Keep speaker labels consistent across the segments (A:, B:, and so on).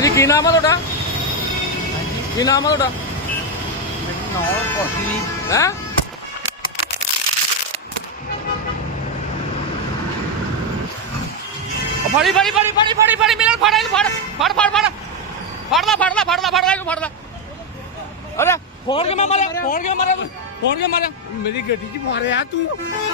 A: ਭਾਜੀ ਕੀ ਨਾਮ ਆ ਤੁਹਾਡਾ? ਕੀ ਨਾਮ ਆ ਤੁਹਾਡਾ? ਹੈ ਫੜੀ ਫੜੀ ਫੜੀ ਫੜੀ ਫੜੀ ਫੜੀ ਮੇਰੇ ਫੜ ਇਹਨੂੰ ਫੜ ਫੜ ਫੜ ਫੜ ਫੜ ਲੈ ਅਰੇ ਫੋਨ ਕਿਵੇਂ ਮਾਰਿਆ? ਫੋਨ ਕਿਵੇਂ ਮਾਰਿਆ ਤੂੰ? ਫੋਨ ਕਿਵੇਂ ਮਾਰਿਆ?
B: ਮੇਰੀ ਗੱਡੀ 'ਚ ਮਾਰਿਆ ਤੂੰ।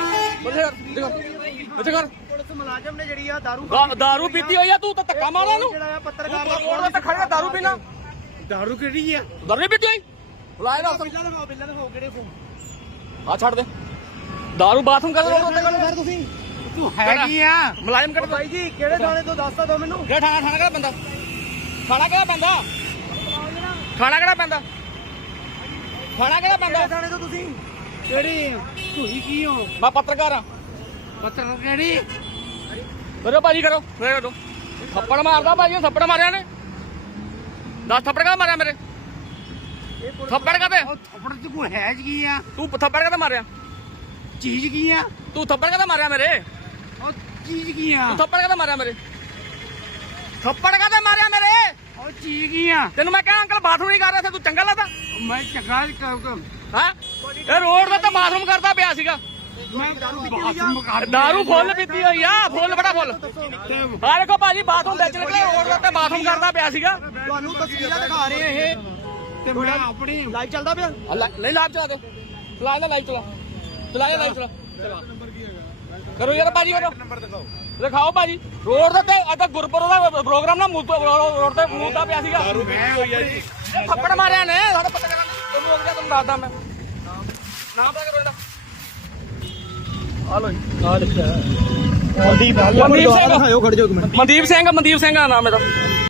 A: ਇੱਥੇ ਕਰ
B: ਪੁਲਿਸ ਮੁਲਾਜ਼ਮ ਨੇ ਜਿਹੜੀ ਆ
A: ਦਾਰੂ ਪੀਤੀ ਹੋਈ ਆ ਤੂੰ ਤਾਂ ਧੱਕਾ ਮਾਰਦਾ ਉਹਨੂੰ।
B: ਜਿਹੜਾ ਆ ਪੱਤਰਕਾਰ ਦਾ
A: ਫੋਨ ਤੇ ਖੜਿਆ ਦਾਰੂ ਪੀਣਾ।
B: ਦਾਰੂ ਕਿਹੜੀ ਆ?
A: ਦਾਰੂ ਪੀਤੀ ਹੋਈ ਬੁਲਾਏ ਨਾ
B: ਬਿੱਲਾਂ ਦਿਖਾਓ ਕਿਹੜੇ ਫੋਨ
A: ਆ ਛੱਡ ਦੇ ਦਾਰੂ ਬਾਥਰੂਮ ਕਰ
B: ਸਰ ਤੁਸੀਂ ਤੂੰ ਹੈਗੀ ਆ
A: ਮੁਲਾਜ਼ਮ ਕੱਢ
B: ਬਾਈ ਜੀ ਕਿਹੜੇ ਥਾਣੇ ਤੋਂ ਦੱਸ ਤਾਂ ਦਿਓ ਮੈਨੂੰ।
A: ਕਿਹੜਾ ਥਾਣਾ ਕਿਹੜਾ ਪੈਂਦਾ? ਥਾਣਾ ਕਿਹੜਾ ਪੈਂਦਾ? ਥਾਣਾ ਕਿਹੜਾ ਪੈਂਦਾ? ਥਾਣਾ ਕਿਹੜਾ ਪੈਂਦਾ?
B: ਥਾਣੇ ਤੋਂ ਤੁਸੀਂ ਕਿਹੜੀ ਤੁਸੀਂ ਕੀ ਹੋ?
A: ਮੈਂ ਪੱਤਰਕਾਰ ਆ।
B: ਪੱਤਰਕਾਰ ਕਿਹੜੀ?
A: ਕਰੋ ਭਾਜੀ ਕਰੋ ਥੱਪੜ ਮਾਰਦਾ ਭਾਜੀ ਥੱਪੜ ਮਾਰਿਆ ਨੇ 10 ਥੱਪੜ ਕਾ ਮਾਰਿਆ ਮੇਰੇ ਥੱਪੜ ਕਾਤੇ?
B: ਉਹ ਥੱਪੜ 'ਚ ਕੋਈ ਹੈ ਕੀ ਆ?
A: ਤੂੰ ਥੱਪੜ ਕਾਤੇ ਮਾਰਿਆ?
B: ਚੀਜ਼ ਕੀ ਆ?
A: ਤੂੰ ਥੱਪੜ ਕਾਤੇ ਮਾਰਿਆ ਮੇਰੇ?
B: ਉਹ ਚੀਜ਼ ਕੀ ਆ?
A: ਤੂੰ ਥੱਪੜ ਕਾਤੇ ਮਾਰਿਆ ਮੇਰੇ? ਥੱਪੜ ਕਾਤੇ ਮਾਰਿਆ ਮੇਰੇ?
B: ਉਹ ਚੀਜ਼ ਕੀ ਆ?
A: ਤੈਨੂੰ ਮੈਂ ਕਿਹਾ ਅੰਕਲ ਬਾਥਰੂਮ ਨਹੀਂ ਕਰ ਰਿਹਾ ਸੀ ਤੂੰ ਚੰਗਾ ਲੱਗਦਾ
B: ਮੈਂ ਚੰਗਾ
A: ਹਾਂ ਇਹ ਰੋਡ ਦਾ ਤਾਂ ਬਾਥਰੂਮ ਕਰਦਾ ਪਿਆ ਸੀਗਾ
B: ਮੈਂ ਬਾਥਰੂਮ ਕਰ
A: ਦਾਰੂ ਫੁੱਲ ਪੀਤੀ ਹੋਈ ਆ ਫੁੱਲ ਬੜਾ ਫੁੱਲ ਆ ਦੇਖੋ ਭਾਜੀ ਬਾਥਰੂਮ ਵਿੱਚ ਨਿਕਲੇ ਰੋਡ ਦਾ ਤੇ ਬਾਥਰੂਮ ਕਰਦਾ ਪਿਆ ਸੀਗਾ
B: ਤੁਹਾਨੂੰ ਤਸਵੀਰਾਂ ਦਿਖਾ ਰਹੇ ਆ ਇਹ ਤੇ ਮੈਂ ਆਪਣੀ ਲਾਈਵ ਚੱਲਦਾ ਪਿਆ
A: ਨਹੀਂ ਲਾਈਵ ਚਲਾ ਦਿਓ ਚਲਾ ਲਾਈਵ ਲਾਈਵ ਚਲਾ ਕਰੋ ਯਾਰ ਭਾਜੀ ਕਰੋ
B: ਨੰਬਰ ਦਿਖਾਓ
A: ਦਿਖਾਓ ਭਾਜੀ ਰੋਡ ਦੇ ਤੇ ਅੱਜ ਗੁਰਪੁਰਬ ਦਾ ਪ੍ਰੋਗਰਾਮ ਨਾ ਰੋਡ ਤੇ ਮੂਦਾ ਪਿਆ ਸੀਗਾ
B: ਦਾਰੂ ਮੈਂ ਹੋਈ ਆ ਜੀ
A: ਇਹ ਥੱਪੜ ਮਾਰਿਆ ਨੇ ਸਾਡੇ ਪਤਾ ਕਰਾਂ ਤੁਹਾਨੂੰ ਰੁਕ ਜਾ ਤੁਹਾਨੂੰ ਦੱਸਦਾ ਮੈਂ ਨਾਮ ਪਤਾ ਕਰੋ ਇਹਦਾ ਆ ਲੋ
B: ਆ ਲਿਖਿਆ
A: ਮਨਦੀਪ ਸਿੰਘ ਮਨਦੀਪ ਸਿੰਘ ਦਾ ਨਾਮ ਇਹਦਾ